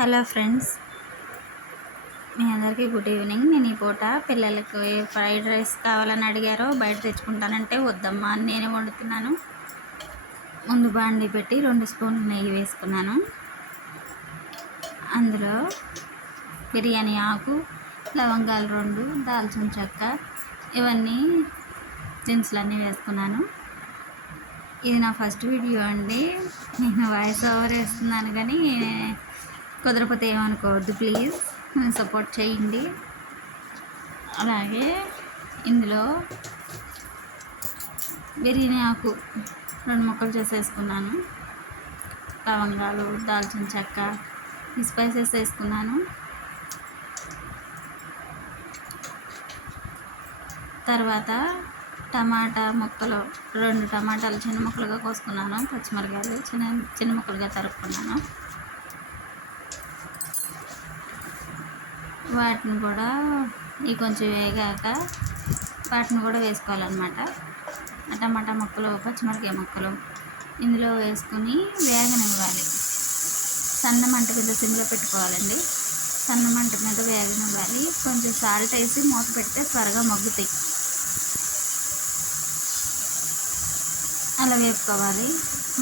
Hello friends, మీ అందరికీ good evening. నేను ఈ పూట పిల్లలకు ఫ్రైడ్ రైస్ కావాలని అడిగారో బయట తెచ్చుకుంటానంటే వద్దమ్మా అని నేనే వండుతున్నాను. ముందు బాండి పెట్టి 2 స్పూన్లు నెయ్యి వేసుకున్నాను. అందులో బిర్యానీ ఆకు, లవంగాలు 2, దాల్చిన చెక్క, ఇవన్నీ దినుసులన్నీ వేసుకున్నాను. ఇది నా ఫస్ట్ వీడియో అండి. నేను వాయిస్ ఓవర్ వేస్తున్నాను, కానీ కుదరపోతే ఏమనుకోవద్దు ప్లీజ్, సపోర్ట్ చేయండి. అలాగే ఇందులో బిర్యానీ ఆకు 2 ముక్కలు చేసేసుకున్నాను. లవంగాలు, దాల్చిన చెక్క, ఈ స్పైసెస్ వేసుకున్నాను. తర్వాత టమాటా ముక్కలు 2 టమాటాలు చిన్న ముక్కలుగా కోసుకున్నాను. పచ్చిమిరకాయలు చిన్న ముక్కలుగా తరుక్కున్నాను. వాటిని కూడా కొంచెం వేగాక వాటిని కూడా వేసుకోవాలన్నమాట. టమాటా ముక్కలు, పచ్చిమిరకాయ ముక్కలు ఇందులో వేసుకుని వేగనివ్వాలి. సన్న మంట మీద సిమ్లో పెట్టుకోవాలండి. సన్న మంట మీద వేగనివ్వాలి. కొంచెం సాల్ట్ వేసి మూత పెడితే త్వరగా మగ్గుతాయి. అలా వేపుకోవాలి,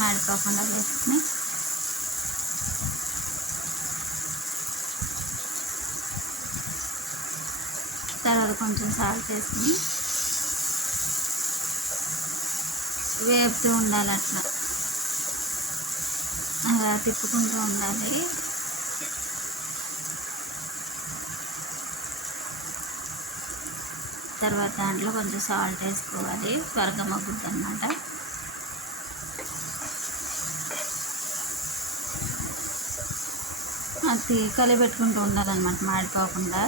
మాడిపోకుండా వేసుకుని. తర్వాత కొంచెం సాల్ట్ వేసుకుని వేపుతూ ఉండాలి. అలా తిప్పుకుంటూ ఉండాలి. తర్వాత దాంట్లో కొంచెం సాల్ట్ వేసుకోవాలి, త్వరగా మగ్గుద్ది అన్నమాట. అది కలిపెట్టుకుంటూ ఉండాలన్నమాట, మాడిపోకుండా.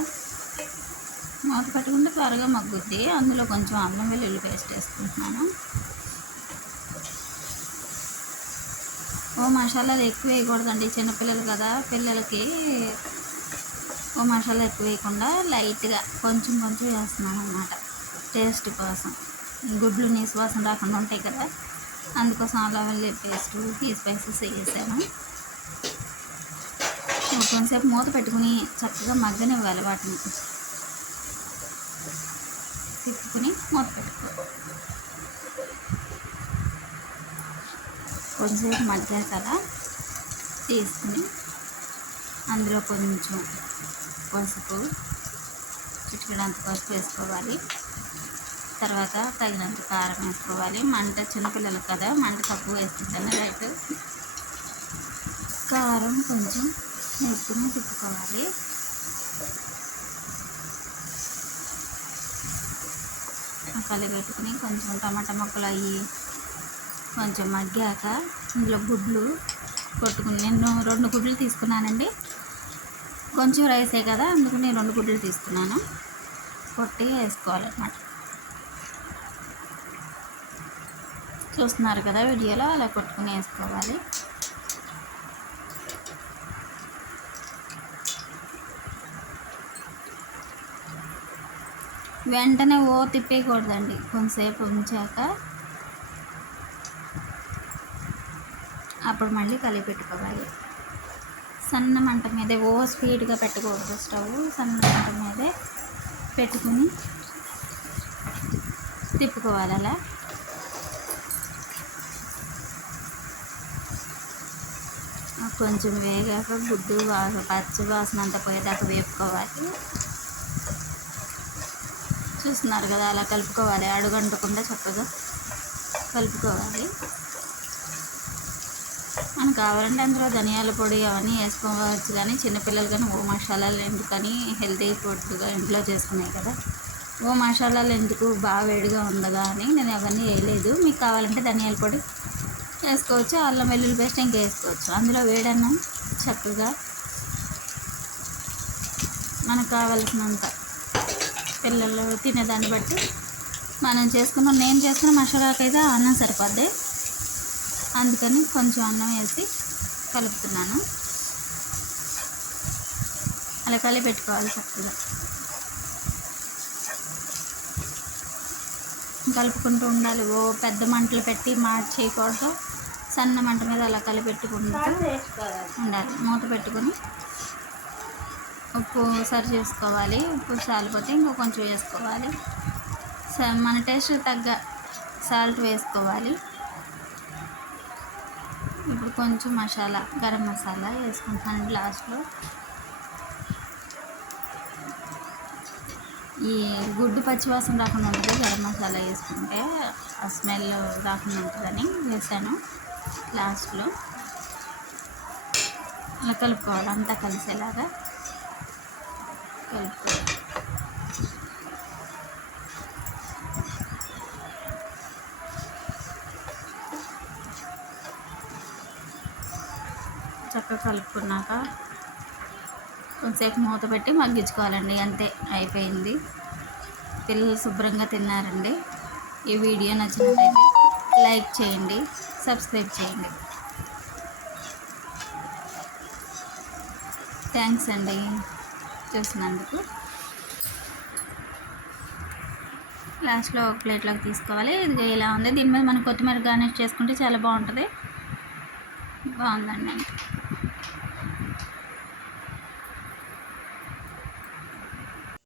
మూత పెట్టుకుంటే త్వరగా మగ్గుద్ది. అందులో కొంచెం అల్లం వెల్లుల్లి పేస్ట్ వేసుకుంటున్నాను. మసాలాలు ఎక్కువ వేయకూడదండి, చిన్నపిల్లలు కదా. పిల్లలకి మసాలా ఎక్కువ వేయకుండా లైట్గా కొంచెం వేస్తున్నాను అన్నమాట, టేస్ట్ కోసం. గుడ్లు నీసు వాసన రాకుండా ఉంటాయి కదా, అందుకోసం అల్లం వెల్లుల్లి పేస్ట్, ఈ స్పైసెస్ వేసాను. కొంచెంసేపు మూత పెట్టుకుని చక్కగా మగ్గనివ్వాలి. వాటిని తిప్పుకుని మూత పెట్టుకో. కొంచెంసేపు మగ్గాక కదా తీసుకుని అందులో కొంచెం పసుపు, చిటికెడంత పసుపు వేసుకోవాలి. తర్వాత తగినంత కారం వేసుకోవాలి. మంట చిన్నపిల్లలు కదా, మంట తక్కువ వేసుకుంటాను. రైట్, కారం కొంచెం వేసుకుని తిప్పుకోవాలి. కలిపెట్టుకుని కొంచెం టమాటా ముక్కలు అయ్యి కొంచెం మగ్గాక ఇందులో గుడ్లు కొట్టుకుని, నేను 2 గుడ్లు తీసుకున్నానండి. కొంచెం రైసే కదా, అందుకు నేను 2 గుడ్లు తీసుకున్నాను. కొట్టి వేసుకోవాలన్నమాట. చూస్తున్నారు కదా వీడియోలో, అలా కొట్టుకుని వేసుకోవాలి. వెంటనే తిప్పేయకూడదండి, కొంతసేపు ఉంచాక అప్పుడు మళ్ళీ కలిపెట్టుకోవాలి. సన్న మంట మీదే, స్పీడ్గా పెట్టకూడదు స్టవ్. సన్న మంట మీదే పెట్టుకుని తిప్పుకోవాలి. అలా కొంచెం వేగాక గుడ్డు పచ్చి వాసన అంతా పోయేదాకా వేపుకోవాలి. చూస్తున్నారు కదా, అలా కలుపుకోవాలి. అడుగంటకుండా చక్కగా కలుపుకోవాలి. మనకు కావాలంటే అందులో ధనియాల పొడి అవన్నీ వేసుకోవచ్చు, కానీ చిన్నపిల్లలు కానీ మసాలాలు ఎందుకని, హెల్తీ ఫుడ్గా ఇంట్లో చేసుకున్నాయి కదా, మసాలాలు ఎందుకు, బాగా వేడిగా ఉండదా అని నేను అవన్నీ వేయలేదు. మీకు కావాలంటే ధనియాల పొడి వేసుకోవచ్చు, అల్లం వెల్లుల్లి పేస్ట్ ఇంకా వేసుకోవచ్చు. అందులో వేడన్నం చక్కగా మనకు కావాల్సినంత పిల్లలు తినేదాన్ని బట్టి నేను చేసుకున్న మసాలాకైతే అన్నం సరిపోద్ది. అందుకని కొంచెం అన్నం వేసి కలుపుతున్నాను. అలా కలిపెట్టుకోవాలి చక్కగా. కలుపుకుంటూ ఉండాలి. పెద్ద మంటలు పెట్టి చేయకూడదు. సన్న మంట మీద అలా కలిపెట్టుకుంటూ ఉండాలి. మూత పెట్టుకుని ఉప్పు సరి చేసుకోవాలి. ఉప్పు సాలిపోతే ఇంకో కొంచెం వేసుకోవాలి. మన టేస్ట్ తగ్గ సాల్ట్ వేసుకోవాలి. ఇప్పుడు కొంచెం మసాలా, గరం మసాలా వేసుకుంటాను లాస్ట్లో. ఈ గుడ్డు పచ్చివాసన రాకుండా ఉంటుంది గరం మసాలా వేసుకుంటే, ఆ స్మెల్ రాకుండా ఉంటుందని వేసాను లాస్ట్లో. అలా కలుపుకోవాలి, అంతా కలిసేలాగా కలుపుకోవాలి. చక్కగా కలుపుకున్నాక కొంచెంసేపు మూత పెట్టి మగ్గించుకోవాలండి. అంతే, అయిపోయింది. పిల్లలు శుభ్రంగా తిన్నారండి. ఈ వీడియో నచ్చినట్లయితే లైక్ చేయండి, సబ్స్క్రైబ్ చేయండి. థ్యాంక్స్ అండి చూసినందుకు. లాస్ట్లో ఒక ప్లేట్లోకి తీసుకోవాలి. ఇది ఇలా ఉంది. దీని మీద మనం కొత్తిమీర గార్నిష్ చేసుకుంటే చాలా బాగుంటుంది. బాగుందండి.